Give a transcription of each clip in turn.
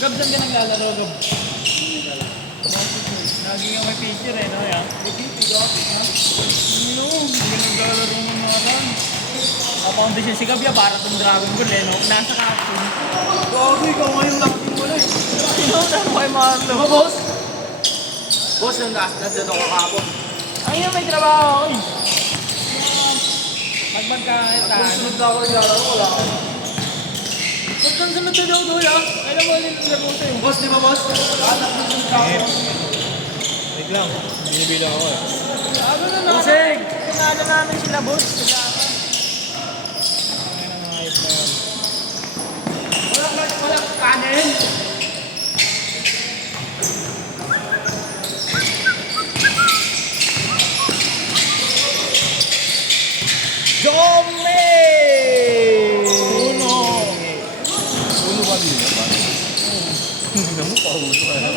Gab, saan ka naglalaro, Gab? Lagi nga may picture eh, no? Yan? Ano? Hindi naglalaro mo na rin. Kapakondisyon si Gab, para itong Dragon Ball eh, no? Nasa caption. Gagi, ikaw ngayon lang din mo na eh. Sino na kay Marlo? Diba, boss? Boss, nandun ako kahapon. Ayun, may trabaho ako eh. Magmagkakitaan. Sunod na ako naglalaro, wala ako. Ba't kang sunod na daw doon, ah? Kailan mo ulit laro sa'yo? Boss, di ba, boss? Anak mo sunod ako. Wait lang, binibila ako eh. Ano na Busing! Tinalo namin sila, boss. Sila ka. Ay na mga ayos na yan. Walang kanin. Jome! Uno. Uno ba din ba? Hindi na mo pa uno ka na.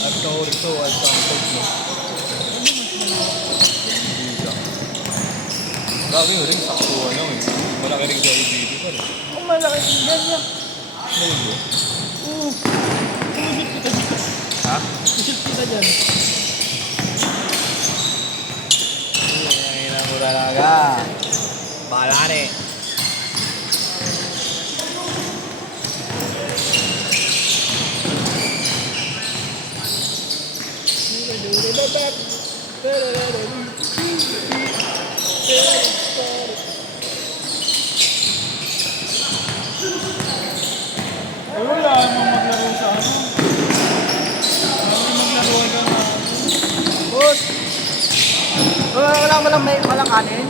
At kahuli to, at pangkog mo. Hindi siya. Grabe yun rin, saktuhan lang eh. Malaki rin sa ibig pa rin. Ang malaki yung ganyan. Ngayon ba? Sumusip kita dito. Ha? Susip kita dyan. Ay, na mo talaga. Bahala na eh. Ay, wala namang maglaro sa ano. Maglaro ka na. Boss! Wala may walang kanin.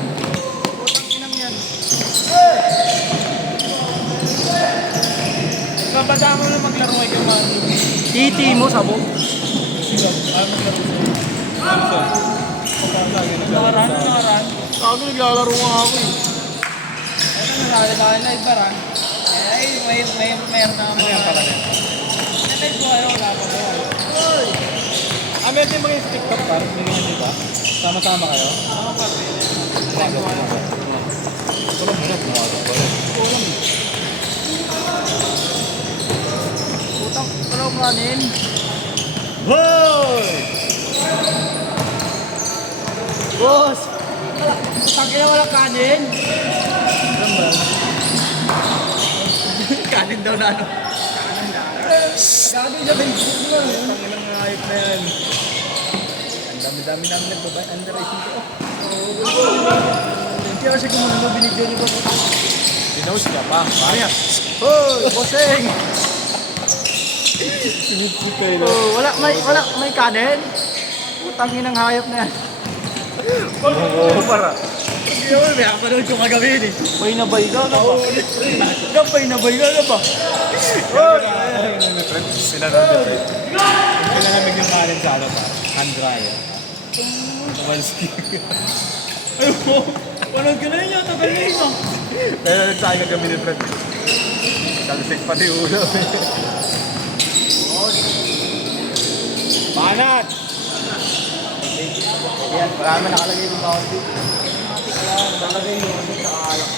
Putang inang yan. Babada mo na maglaro ay kamano. Titi mo, sabog. Ano maglaro sa'yo? Ano siya? Lagi Nakaraan, naglalaro sa... nakaraan. Sabi, naglalaro nga ako eh. Ano nalalala na iba ran? Ay, mayroon na Ano yan pala yan? Live ko ayaw, wala pa ko. Ah, meron din mga TikTok par, may ganyan diba? Sama-sama kayo? Ako pa, live ko ayaw. Tulong muna, tumawagan ko rin. Putang, walang kanin. Hoy! Boss! Tangina walang kanin. Kanin daw na ano. Gagi siya, Ben. Tangilang ayop na yan. Ang dami-dami namin nagbabay. Underrating ko. Hindi kasi kung ano binigyan niyo ba? Dinaus ka pa. Pare yan. Hoy, bossing! Sinipsip kayo. Oh, may kanin? Putang inang hayop na yan. Oo, para. Hindi mo, may kapanood ko kagabi yun eh. Bay na bay ka na ba? Gabay na bay ka na ba? Hoy! Sila na dito. Sila namig yung kanin sa ano pa. Hand dryer. Tumalski. Ayun, panood ka na yun yata, tagal na yun ah. Pero nagsahin ka kami ni Fred. Salsik pati ulo. Banat! Yan, marami nakalagay yung bawat dito. Nakalagay yung kasi sa alak.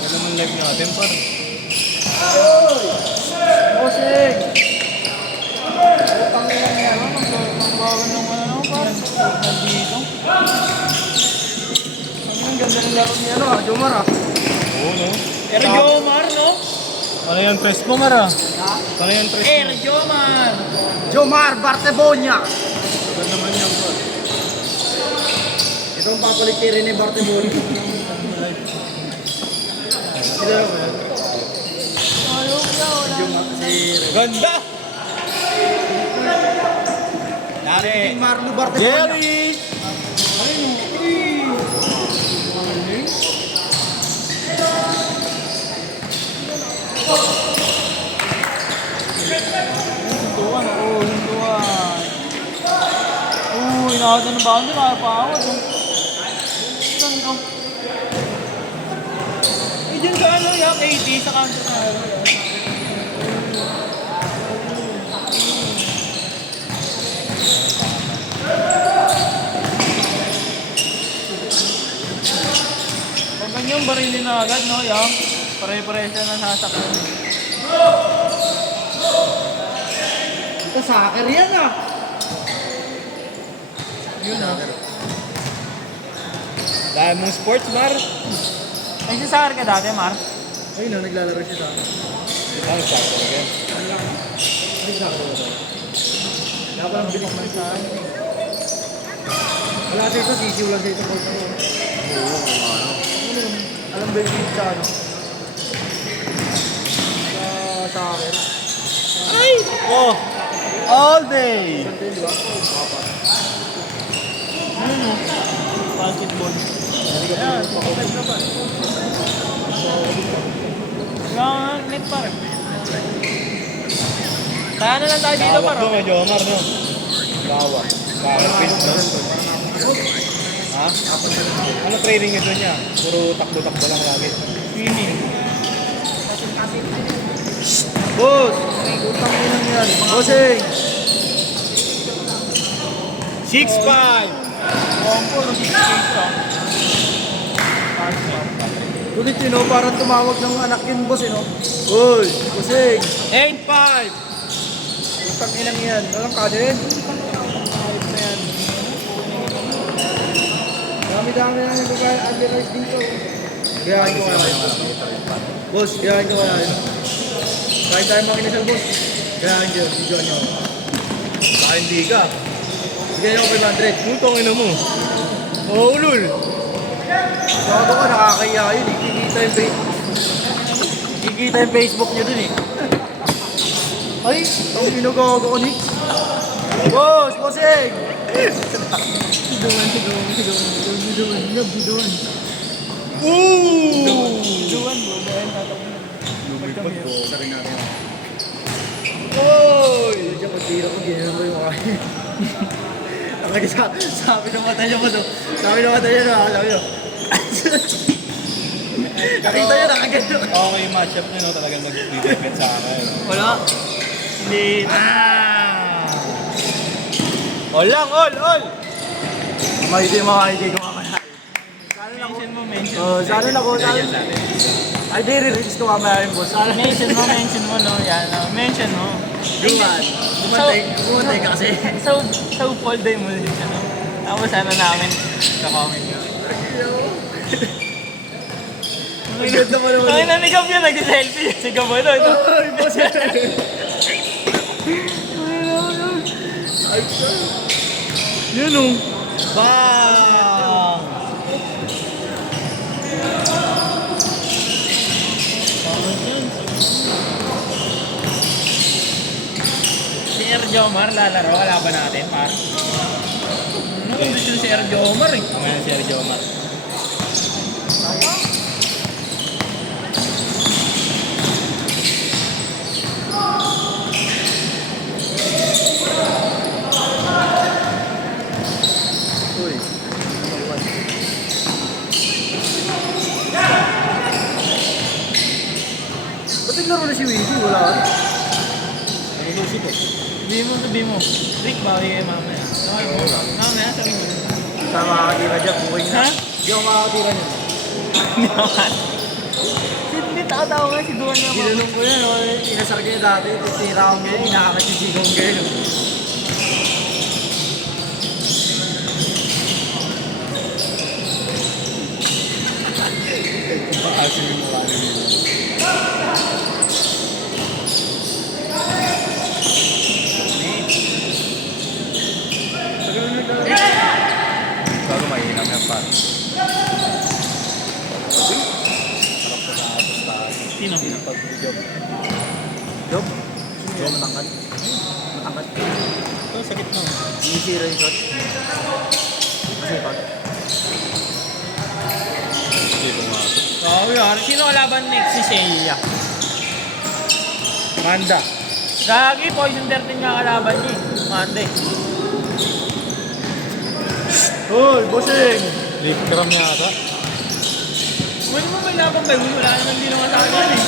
Ano naman live natin par? Bossing! Putang ina niya, ano? Nagbawagan naman ano, parang nandito. Ang ganda ng laro niya, no? Jomar, ah. Oo, no? Pero Jomar, no? Ano yan, press mo, Mara? Ano yan, press mo? Er Jomar! Jomar Bartebonia! Ano naman yan, par? Ito ang papalikirin ni Bartebonia. Ayaw ka, wala. Ganda! Dami! Marlo Bartebonia. Jerry! Hinduan, oo, hinduan. Inawad na ng boundary, nakapawad. Saan ito? Eh, dyan sa ano, yak, 80, sa kanto na ano, yan. na agad, no? Yung pare-pare siya na sasakyan. Ito, soccer yan ah. Yun, no? Dahil mong sports bar. Ay, sasakar ka dati, Mar? Ayun na, naglalaro siya sa akin. Ano sa akin again? Kaya pa lang bilis man sa akin. Wala sa ito, sisiw lang sa ito. Alam ba yung sa ano? Sa soccer. Ay! Oh! All day! Di ba? Ano, no? Basketball. Ayan, pakapag na ba? Yung net par. Kaya na lang tayo dito, Gawak par. doon, medyo Omar, no? Gawak. Gawak pin, no? Ha? Ano training nyo doon niya? Puro takbo-takbo lang lagi. Swimming. Boss! Utang mo lang yan. Bossing! 6'5". Buwan po, no? 68 ka. Kulit yun, no? Parang tumawag ng anak yun, boss, no? Uy! Bossing! 8'5". Utang inang yan. Walang kanin? Kahit na yan. Dami-dami na yung babae advertise dito. Gayahin ko kaya. Boss, gayahin ko kaya. Kahit tayo makinasal, boss. Gayahin ko, video nyo. Baka hindi ka. Bigyan nyo ko 500. Nutong ina mo. Oh, ulul. Sado ka, nakakaya yun eh. Kikita yung Facebook nyo dun eh. Ay, ang ginagawa ko ni. Boss, bossing! Biduan. Ooh! Biduan, bro. Bayan tatakbo. Lumipad po. Saring natin. Oy! Diyan, pagtira ko, ginanong ko yung kaya. Sabi ng mata niya ko to. Sabi ng mata niya, sabi niya. Nakita niya, nakagano. Okay yung matchup niya, no? Talagang nag-defend sa akin. Wala. Hindi. All lang, all! Mga hindi ko mamaya. Mention mo, mention. Sana na ko, sana. Yan natin. Ay, di release ko mamaya rin, boss. Sana. Mention mo, no? Yan, no? Mention mo. Guman. Bumantay ka kasi. So Paul day mo din siya, no? Tapos ano namin sa comment nyo. Ang ganda mo naman. Ang nanigap yun, nag-selfie. Sigaw mo, no? Ay, boss. Ay, Yun, oh. Bang! Si Erjo Omar lalaro, wala ba natin, par? Ano kondisyon si Erjo Omar, eh? Ang yan si Sergio Omar. Uy. Ba't naglaro na si Wiggy? Wala ka. Sabi mo. Rick, bawi kayo mamaya. Okay mo? Mamaya, sabi mo. Tama makakatira dyan, buhay na. Ha? Hindi ako makakatira niyan. Hindi naman. Hindi, tao-tao nga si Duan nga. Ginanong ko yan, inasar ko yun dati, tira akong ganyan, inaangat yung sigong ganyan. Paasin yung mukha nila. Bago mainam yan, par. Harap ko sa atas-taas. Sino? Pag-job. Job? Job, matangkad. Matangkad. Ito, sakit na. Sinisira yung shot. Sipag. Hindi pumasok. Oo, yun. Sino kalaban next? Si Shea. Manda. Gagi, Poison 13 nga kalaban niya. Monday. Hoy, bossing! Lip cram yata. Pwede mo may laban ba? Wala naman din naman sa akin eh.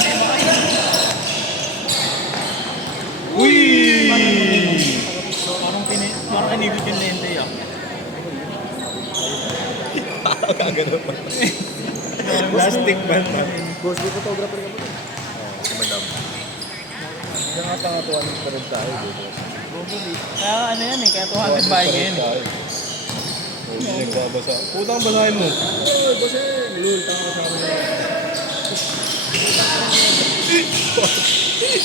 Uy! Parang kanibig yung lente yun. Gagano pa. Plastic band man. Boss, may photographer ka ba? Si madam. Diyan nga pangatuan pa rin tayo dito. Kaya ano yan eh, kaya 200 buy ngayon eh. Hindi nagbabasa. Putang basahin mo. Oy, boss eh. Lul, tama ka sa amin.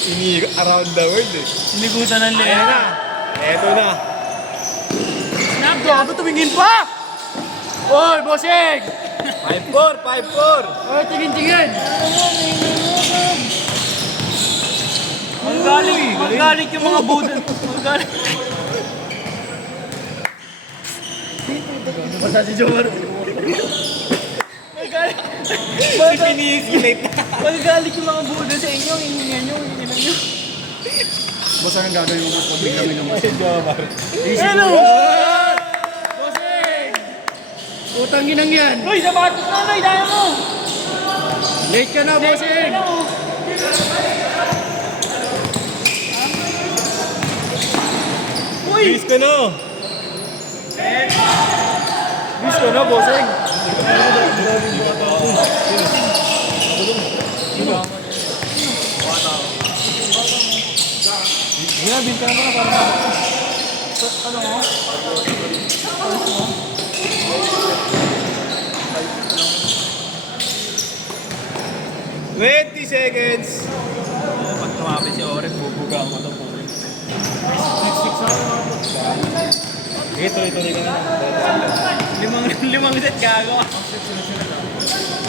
Ini around the world eh. Sinigutan ng Ayan na. Lea. Eto na. Snap, gago, tumingin pa! Oy, bossing! 5-4, 5-4. Oy, tingin-tingin! Magalit yung mga budol. Magalit. Basta si Jomar. Magalit. Pinikilit na. Magalit yung mga budol sa inyo. Hihingan nyo, hihingan nyo. Boss, anong gagawin mo, boss? Pabig kami naman. Si Jomar. Ano? Bossing! Utang ginang yan. Uy, sapatos na, Noy! Daya mo! Late ka na, bossing! Ano? Uy! Bis ka na. Miss ka na, bossing! Yeah, binta mo na para ano mo? 20 seconds. Pag tumapit si Oren, bubuga ako ito po. Ito ka na. Limang set gago.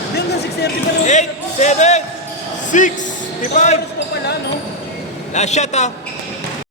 Di hanggang 6:30 pa naman. 8, 7, 6, 5. Pa pala, no? Last shot ah.